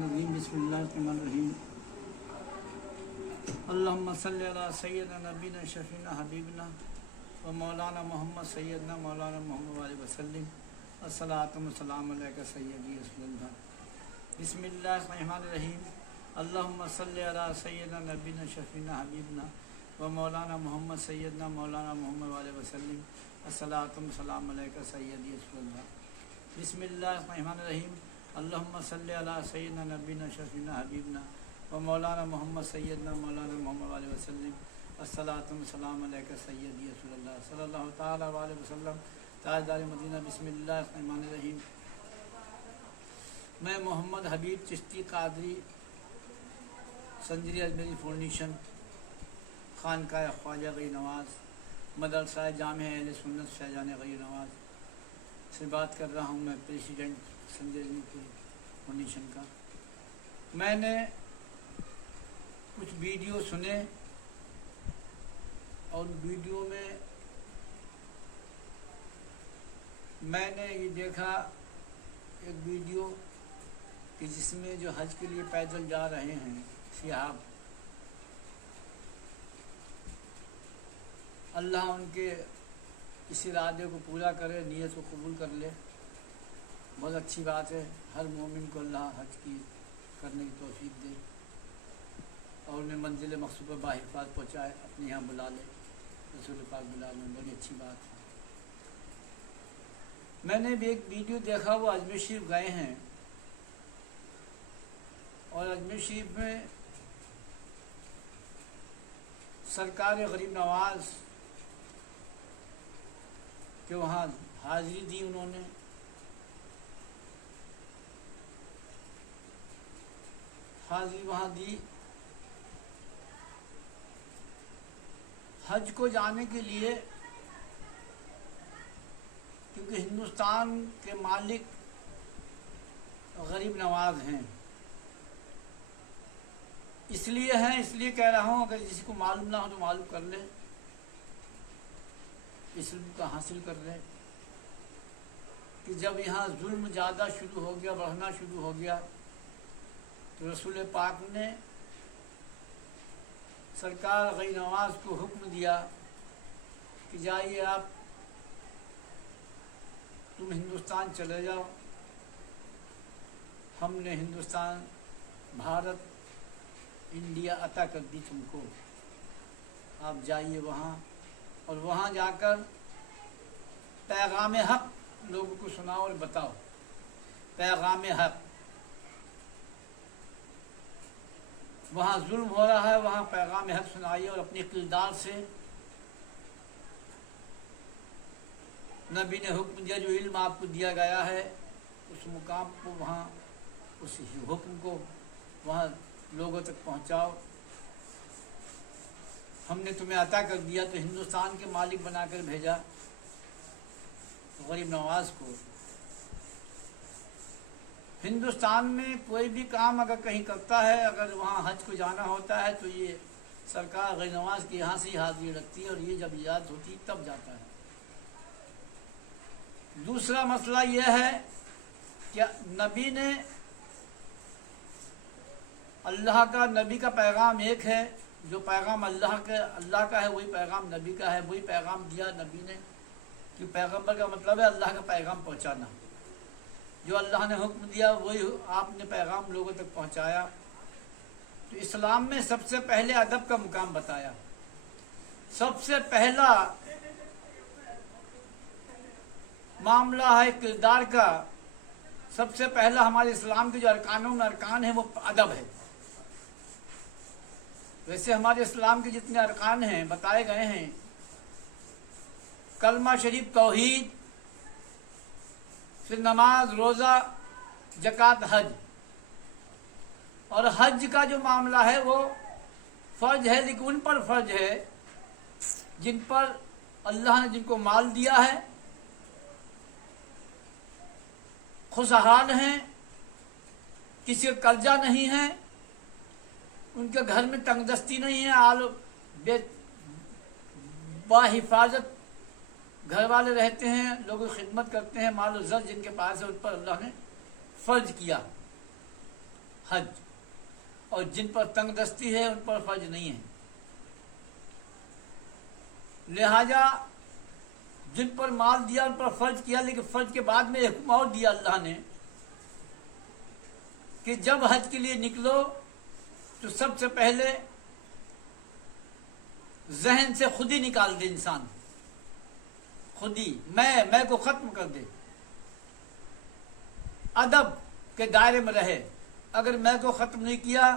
Bismillahirrahmanirrahim. Bismillahirrahmanirrahim. Allahumma salli ala sayyidina nabina shafina habibina wa maulana Muhammad sayyidina maulana Muhammad wa alihi wa sallim. As-salatu wa salamu alayka sayyidi Rasulullah. Bismillahirrahmanirrahim. Allahumma salli ala sayyidina nabina shafina habibina wa maulana Muhammad sayyidina maulana Muhammad wa alihi wa sallim. As-salatu wa salamu alayka sayyidi Rasulullah. Bismillahirrahmanirrahim. اللہم صلی علی سیدنا نبینا شفینا حبیبنا و مولانا محمد سیدنا مولانا محمد علیہ وسلم الصلاۃ والسلام علیک سیدی رسول اللہ صلی اللہ تعالیٰ علیہ وسلم تاجدار مدینہ. بسم اللہ الرحمن الرحیم. میں محمد حبیب چشتی قادری سنجری اجمیری فاؤنڈیشن خانقاہ خواجہ غیر نواز مدرسہ جامعہ اہل سنت شہجان غیر نواز سے بات کر رہا ہوں. میں پریسیڈنٹ سنجے فاؤنڈیشن کا. میں نے کچھ ویڈیو سنے اور ویڈیو میں نے یہ دیکھا ایک ویڈیو کہ جس میں جو حج کے لیے پیدل جا رہے ہیں سیاح، اللہ ان کے اس ارادے کو پورا کرے، نیت کو قبول کر لے. بہت اچھی بات ہے. ہر مومن کو اللہ حج کی کرنے کی توفیق دے اور انہیں منزل مقصود باحفاظ پہنچائے، اپنے یہاں بلا لے، رسول پاک بلا لیں. بڑی اچھی بات ہے. میں نے بھی ایک ویڈیو دیکھا، وہ اجمیر شریف گئے ہیں اور اجمیر شریف میں سرکار غریب نواز کے وہاں حاضری دی. انہوں نے حاضری وہاں دی. حج کو جانے کے لیے، کیونکہ ہندوستان کے مالک غریب نواز ہیں، اس لیے کہہ رہا ہوں، اگر کسی کو معلوم نہ ہو تو معلوم کر لے، اس علم کا حاصل کر لے کہ جب یہاں ظلم زیادہ شروع ہو گیا، بڑھنا شروع ہو گیا، تو رسول پاک نے سرکار غیر نواز کو حکم دیا کہ جائیے آپ، تم ہندوستان چلے جاؤ. ہم نے ہندوستان، بھارت، انڈیا عطا کر دی تم کو، آپ جائیے وہاں اور وہاں جا کر پیغام حق لوگوں کو سناؤ اور بتاؤ. پیغام حق، وہاں ظلم ہو رہا ہے، وہاں پیغام حق سنائیے اور اپنی کردار سے نبی نے حکم دیا، جو علم آپ کو دیا گیا ہے اس مقام کو، وہاں اس حکم کو وہاں لوگوں تک پہنچاؤ. ہم نے تمہیں عطا کر دیا. تو ہندوستان کے مالک بنا کر بھیجا غریب نواز کو. ہندوستان میں کوئی بھی کام اگر کہیں کرتا ہے، اگر وہاں حج کو جانا ہوتا ہے، تو یہ سرکار غیر نواز کی یہاں سے ہی حاضری رکھتی ہے اور یہ جب یاد ہوتی تب جاتا ہے. دوسرا مسئلہ یہ ہے کہ نبی نے نبی کا پیغام ایک ہے. جو پیغام اللہ کا ہے وہی پیغام نبی کا ہے. وہی پیغام دیا نبی نے، کہ پیغمبر کا مطلب ہے اللہ کا پیغام پہنچانا. جو اللہ نے حکم دیا وہی آپ نے پیغام لوگوں تک پہنچایا. تو اسلام میں سب سے پہلے ادب کا مقام بتایا. سب سے پہلا معاملہ ہے کردار کا. سب سے پہلا ہمارے اسلام کے جو ارکان ہیں وہ ادب ہے. ویسے ہمارے اسلام کے جتنے ارکان ہیں بتائے گئے ہیں، کلمہ شریف، توحید، پھر نماز، روزہ، زکوٰۃ، حج. اور حج کا جو معاملہ ہے وہ فرض ہے، لیکن ان پر فرض ہے جن پر اللہ نے جن کو مال دیا ہے، خوشحال ہیں، کسی کا قرضہ نہیں ہے، ان کے گھر میں تنگ دستی نہیں ہے، با حفاظت گھر والے رہتے ہیں، لوگوں کی خدمت کرتے ہیں، مال و زر جن کے پاس ہے ان پر اللہ نے فرض کیا. حج، اور جن پر تنگ دستی ہے ان پر فرض نہیں ہے۔ لہذا جن پر مال دیا ان پر فرض کیا، لیکن فرض کے بعد میں حکم اور دیا اللہ نے کہ جب حج کے لیے نکلو تو سب سے پہلے ذہن سے خود ہی نکال دے انسان، خود ہی میں کو ختم کر دے، ادب کے دائرے میں رہے۔ اگر میں کو ختم نہیں کیا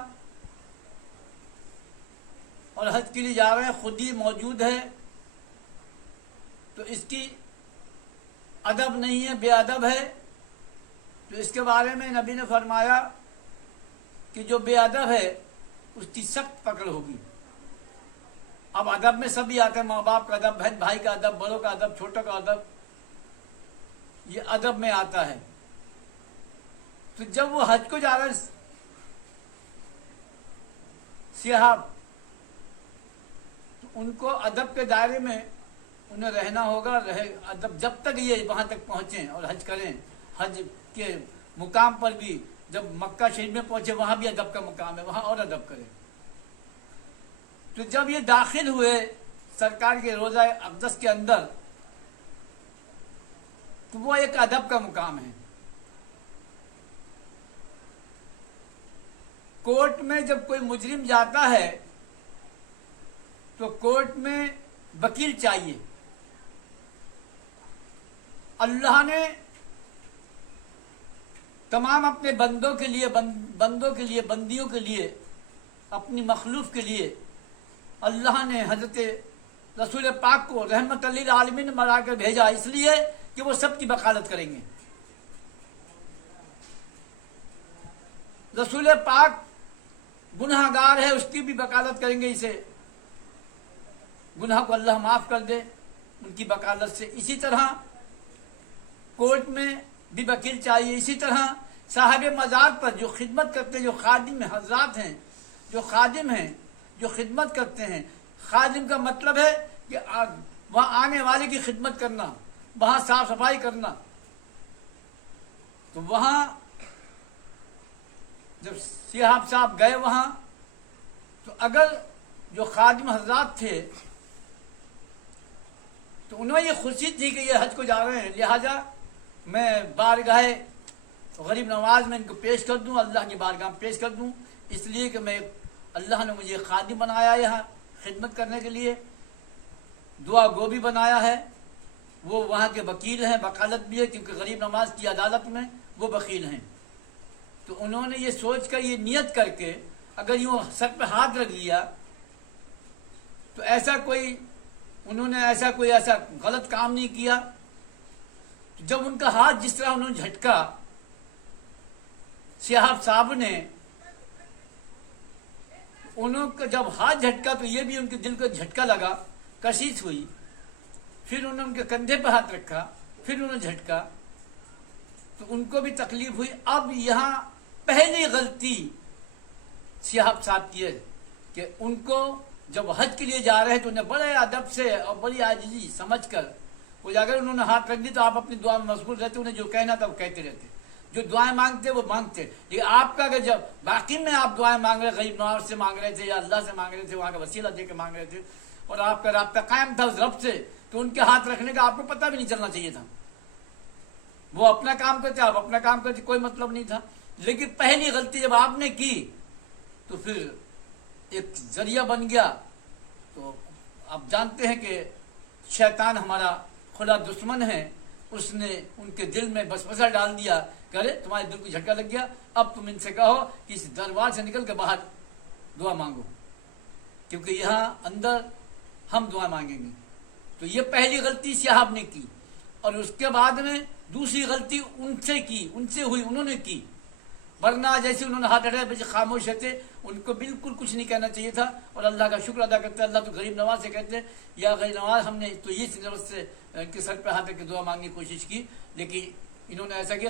اور حج کے لیے جا رہے ہیں، خود ہی موجود ہے، تو اس کی ادب نہیں ہے، بے ادب ہے، تو اس کے بارے میں نبی نے فرمایا کہ جو بے ادب ہے اس کی سخت پکڑ ہوگی۔ اب ادب میں سبھی آتے ہیں، ماں باپ کا ادب، بہن بھائی کا ادب، بڑوں کا ادب، چھوٹوں کا ادب، یہ ادب میں آتا ہے۔ تو جب وہ حج کو جا رہے ہیں سیاح، تو ان کو ادب کے دائرے میں انہیں رہنا ہوگا، ادب جب تک یہ وہاں تک پہنچیں اور حج کریں۔ حج کے مقام پر بھی جب مکہ شریف میں پہنچے وہاں بھی ادب کا مقام ہے، وہاں اور ادب کریں۔ تو جب یہ داخل ہوئے سرکار کے روضہ اقدس کے اندر، تو وہ ایک ادب کا مقام ہے۔ کورٹ میں جب کوئی مجرم جاتا ہے تو کورٹ میں وکیل چاہیے۔ اللہ نے تمام اپنے بندوں کے لیے بندیوں کے لیے، اپنی مخلوق کے لیے اللہ نے حضرت رسول پاک کو رحمت للعالمین بنا کر بھیجا، اس لیے کہ وہ سب کی وکالت کریں گے۔ رسول پاک گناہ گار ہے، اس کی بھی وکالت کریں گے، اسے گناہ کو اللہ معاف کر دے ان کی وکالت سے۔ اسی طرح کورٹ میں بھی وکیل چاہیے۔ اسی طرح صاحب مزار پر جو خدمت کرتے ہیں، جو خادم حضرات ہیں، جو خادم ہیں، جو خدمت کرتے ہیں۔ خادم کا مطلب ہے کہ وہاں آنے والے کی خدمت کرنا، وہاں صاف صفائی کرنا۔ تو وہاں جب سیاحب صاحب گئے وہاں، تو اگر جو خادم حضرات تھے تو انہوں نے یہ خوشی تھی کہ یہ حج کو جا رہے ہیں، لہذا میں بارگاہ غریب نواز میں ان کو پیش کر دوں، اللہ کی بارگاہ میں پیش کر دوں، اس لیے کہ میں اللہ نے مجھے خادم بنایا یہاں خدمت کرنے کے لیے، دعا گو بھی بنایا ہے۔ وہ وہاں کے وکیل ہیں، وکالت بھی ہے، کیونکہ غریب نواز کی عدالت میں وہ وکیل ہیں۔ تو انہوں نے یہ سوچ کر، یہ نیت کر کے، اگر یوں سر پہ ہاتھ رکھ لیا تو انہوں نے ایسا غلط کام نہیں کیا۔ تو جب ان کا ہاتھ جس طرح انہوں نے جھٹکا سیاحب صاحب نے، انہوں کا جب ہاتھ جھٹکا تو یہ بھی ان کے دل کو جھٹکا لگا، کشش ہوئی۔ پھر انہوں نے ان کے کندھے پہ ہاتھ رکھا، پھر انہوں نے جھٹکا تو ان کو بھی تکلیف ہوئی۔ اب یہاں پہلی غلطی سیاحب صاحب کی ہے کہ ان کو جب حج کے لیے جا رہے تو انہیں بڑے ادب سے اور بڑی عاجزی سمجھ کر وہ اگر انہوں نے ہاتھ رکھ دی تو آپ اپنی دعا میں مشغول رہتے، انہیں جو کہنا تھا وہ کہتے رہتے، جو دعائیں مانگتے وہ مانگتے۔ لیکن آپ کا اگر جب باقی میں آپ دعائیں مانگ رہے، غریب نواز سے مانگ رہے تھے یا اللہ سے مانگ رہے تھے، وہاں کا وسیلہ دے کے مانگ رہے تھے، اور آپ کا رابطہ قائم تھا اس رب سے، تو ان کے ہاتھ رکھنے کا آپ کو پتہ بھی نہیں چلنا چاہیے تھا۔ وہ اپنا کام کرتے، آپ اپنا کام کرتے، کوئی مطلب نہیں تھا۔ لیکن پہلی غلطی جب آپ نے کی تو پھر ایک ذریعہ بن گیا۔ تو آپ جانتے ہیں کہ شیطان ہمارا خدا دشمن ہے، اس نے ان کے دل میں وسوسہ ڈال دیا کہ ارے تمہارے دل کو جھٹکا لگ گیا، اب تم ان سے کہو کہ اس دربار سے نکل کے باہر دعا مانگو، کیونکہ یہاں اندر ہم دعا مانگیں گے۔ تو یہ پہلی غلطی سیاحب نے کی، اور اس کے بعد میں دوسری غلطی ان سے ہوئی، انہوں نے کی۔ ورنہ جیسے انہوں نے ہاتھ اٹھائے بچے خاموش رہتے، ان کو بالکل کچھ نہیں کہنا چاہیے تھا، اور اللہ کا شکر ادا کرتے۔ اللہ تو غریب نواز سے کہتے یا غریب نواز، ہم نے تو یہ ضرورت سے ان کے سر پہ ہاتھ رکھ کے دعا مانگنے کی کوشش کی، لیکن انہوں نے ایسا کیا